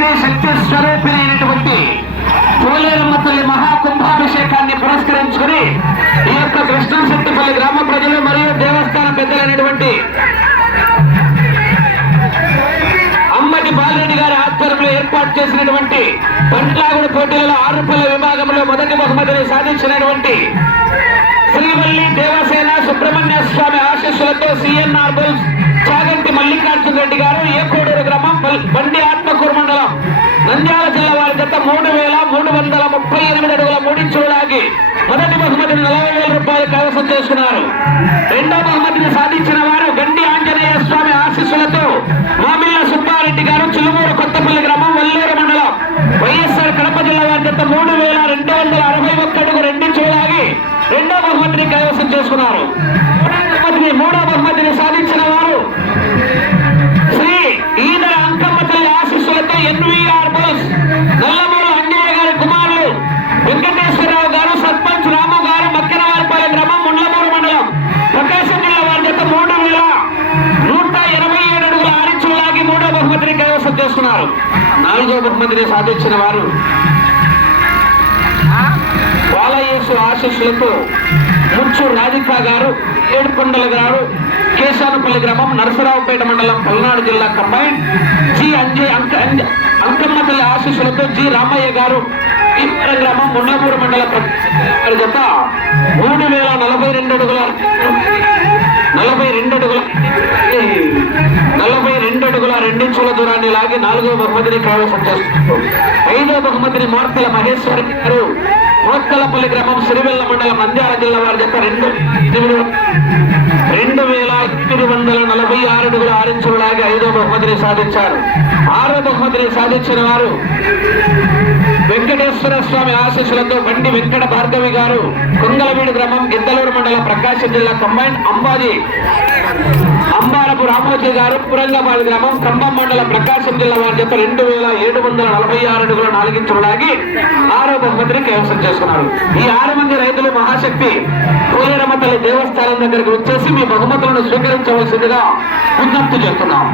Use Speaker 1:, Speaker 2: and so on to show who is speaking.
Speaker 1: శక్తి శక్తి స్వరూపిణి అయినటువంటి పోలేరమ్మ తల్లి మహాకుంభాభిషేకాన్ని పురస్కరించుకుని ఈ యొక్క కృష్ణశెట్టిపల్లి గ్రామ ప్రజలు మరియు దేవస్థాన పెద్దలైనటువంటి అమ్మటి బాలరెడ్డి గారి ఆధ్వర్యంలో ఏర్పాటు చేసినటువంటి పంట్లాగుడు పోటీలలో ఆరు పల్ల విభాగంలో మొదటి బహుమతిని సాధించినటువంటి శ్రీవల్లి దేవసేన సుబ్రహ్మణ్య స్వామి ఆశీస్సులతో సిఎన్ఆర్ బుల్స్ చాగంటి మల్లికార్జున నలభై కైవసం చేసుకున్నారు. రెండో బహుమతిని సాధించిన వారు గండి ఆంజనేయ స్వామి ఆశీస్సులతో మామిళ్ళ సుబ్బారెడ్డి గారు చిలుమూరు కొత్తపల్లి గ్రామం వల్లూరు మండలం. వైఎస్ఆర్ కడప జిల్లా వారి గత మూడు వేల రెండు వందల అరవై ఒక్క అడుగు రెండించులు రెండో బహుమతిని కైవసం చేసుకున్నారు. కైవసం చేసుకున్నారు. నాలుగో బహుమతిని సాధించిన వారు బాలయేసు ఆశీస్సులతో ముచ్చు రాధిక గారు ఏడుకొండల గారు కేశానపల్లి గ్రామం నరసరావుపేట మండలం పల్నాడు జిల్లా కంబైన్ జి అంజయ్ అంక అంకమ్మ తల్లి ఆశీస్సులతో జి రామయ్య గారు గ్రామం ముండ్లమూరు మండల జత మూడు వేల దూరాన్ని లాగి నాలుగో బహుమతిని కైవసం చేస్తున్నారు ఐదో బహుమతిని మోర్తల మహేశ్వరి గారు మోత్కలపల్లి గ్రామం సిరివెల్ల మండలం నంద్యాల జిల్లా వారి యొక్క రెండు రెండు వేల ఎనిమిది వందల నలభై ఆరు అడుగుల ఆరించులు ఐదో బహుమతిని సాధించారు. ఆరో బహుమతిని సాధించిన వారు వెంకటేశ్వర స్వామి ఆశీస్సులతో బండి వెంకట భార్గవి గారు కొంగలవీడు గ్రామం గిద్దలూరు మండలం ప్రకాశం జిల్లా కంబైన్ అంబాజీ. అంబారపు రామోజీ గారు పురంగపాలి గ్రామం ఖమ్మం మండల ప్రకాశం జిల్లా వారి జత రెండు వేల ఏడు వందల నలభై ఆరు అడుగుల నాలుగించులు లాగి ఆరో బహుమతిని కైవసం చేసుకున్నారు. ఈ ఆరు మంది రైతులు మహాశక్తి కోలేరమ్మ తల్లి దేవస్థానం దగ్గరికి వచ్చేసి మీ బహుమతులను స్వీకరించవలసిందిగా విజ్ఞప్తి చేస్తున్నాం.